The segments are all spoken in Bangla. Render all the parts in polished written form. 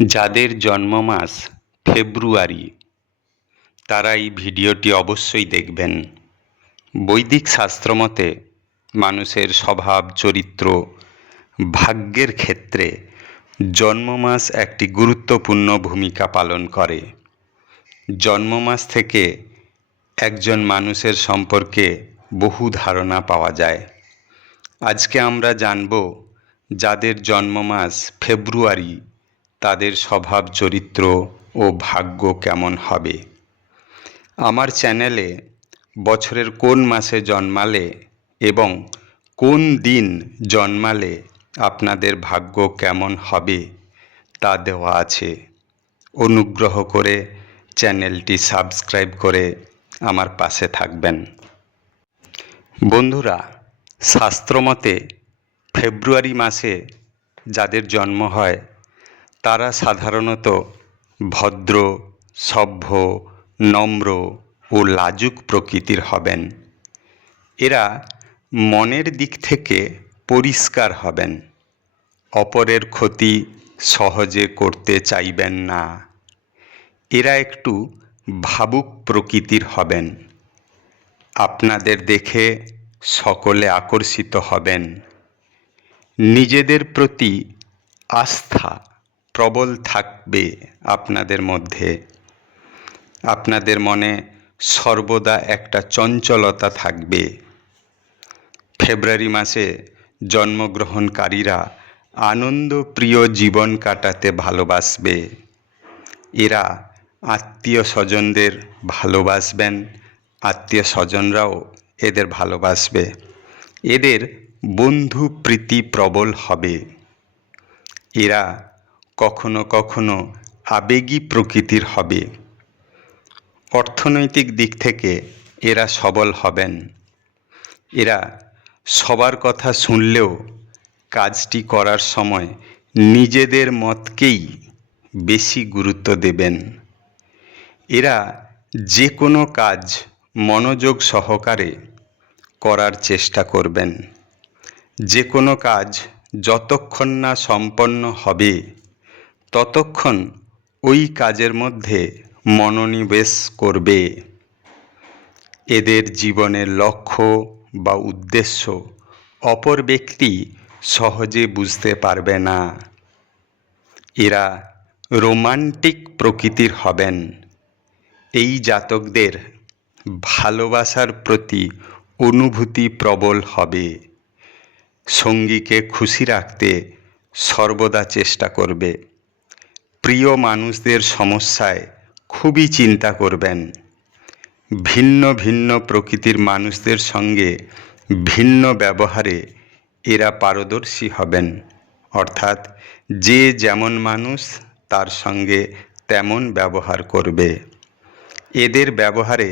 যাদের জন্ম মাস ফেব্রুয়ারি তারা এই ভিডিওটি অবশ্যই দেখবেন। বৈদিক শাস্ত্রমতে মানুষের স্বভাব চরিত্র ভাগ্যের ক্ষেত্রে জন্ম মাস একটি গুরুত্বপূর্ণ ভূমিকা পালন করে। জন্ম মাস থেকে একজন মানুষের সম্পর্কে বহু ধারণা পাওয়া যায়। আজকে আমরা জানব যাদের জন্ম মাস ফেব্রুয়ারি তাদের স্বভাব চরিত্র ও ভাগ্য কেমন হবে। আমার চ্যানেলে বছরের কোন মাসে জন্মালে এবং কোন দিন জন্মালে আপনাদের ভাগ্য কেমন হবে তা দেওয়া আছে। অনুগ্রহ করে চ্যানেলটি সাবস্ক্রাইব করে আমার পাশে থাকবেন। বন্ধুরা, শাস্ত্রমতে ফেব্রুয়ারি মাসে যাদের জন্ম হয় তারা সাধারণত ভদ্র, সভ্য, নম্র ও লাজুক প্রকৃতির হবেন। এরা মনের দিক থেকে পরিষ্কার হবেন। অপরের ক্ষতি সহজে করতে চাইবেন না। এরা একটু ভাবুক প্রকৃতির হবেন। আপনাদের দেখে সকলে আকর্ষিত হবেন। নিজেদের প্রতি আস্থা প্রবল থাকবে আপনাদের মধ্যে। আপনাদের মনে সর্বদা একটা চঞ্চলতা থাকবে। ফেব্রুয়ারি মাসে জন্মগ্রহণকারীরা আনন্দপ্রিয় জীবন কাটাতে ভালোবাসবে। এরা আত্মীয় স্বজনদের ভালোবাসবেন, আত্মীয় স্বজনরাও এদের ভালোবাসবে। এদের বন্ধু প্রীতি প্রবল হবে। এরা কখনো কখনো আবেগী প্রকৃতির হবে। অর্থনৈতিক দিক থেকে এরা সবল হবেন। এরা সবার কথা শুনলেও কাজটি করার সময় নিজেদের মতকেই বেশি গুরুত্ব দেবেন। এরা যে কোনো কাজ মনোযোগ সহকারে করার চেষ্টা করবেন। যে কোনো কাজ যতক্ষণ না সম্পন্ন হবে ততক্ষণ ওই কাজের মধ্যে মনোনিবেশ করবে। এদের জীবনের লক্ষ্য বা উদ্দেশ্য অপর ব্যক্তি সহজে বুঝতে পারবে না। এরা রোমান্টিক প্রকৃতির হবেন। এই জাতকদের ভালোবাসার প্রতি অনুভূতি প্রবল হবে। সঙ্গীকে খুশি রাখতে সর্বদা চেষ্টা করবে। প্রিয় মানুষদের সমস্যায় খুবই চিন্তা করবেন। ভিন্ন ভিন্ন প্রকৃতির মানুষদের সঙ্গে ভিন্ন ব্যবহারে এরা পারদর্শী হবেন। অর্থাৎ যে যেমন মানুষ তার সঙ্গে তেমন ব্যবহার করবে। এদের ব্যবহারে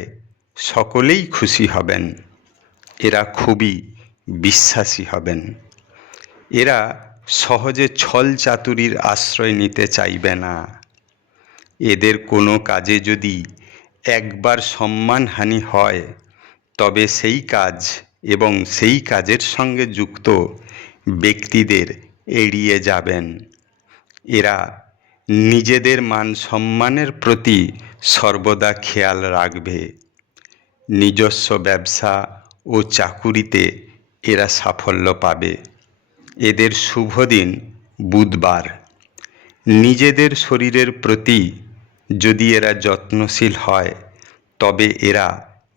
সকলেই খুশি হবেন। এরা খুবই বিশ্বাসী হবেন। এরা সহজে ছল চাতুরির আশ্রয় নিতে চাইবে না। এদের কোনো কাজে যদি একবার সম্মানহানি হয় তবে সেই কাজ এবং সেই কাজের সঙ্গে যুক্ত ব্যক্তিদের এড়িয়ে যাবেন। এরা নিজেদের মান সম্মানের প্রতি সর্বদা খেয়াল রাখবে। নিজস্ব ব্যবসা ও চাকুরিতে এরা সাফল্য পাবে। এদের শুভ দিন বুধবার। নিজেদের শরীরের প্রতি যদি এরা যত্নশীল হয় তবে এরা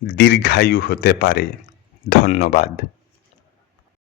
দীর্ঘায়ু হতে পারে। ধন্যবাদ।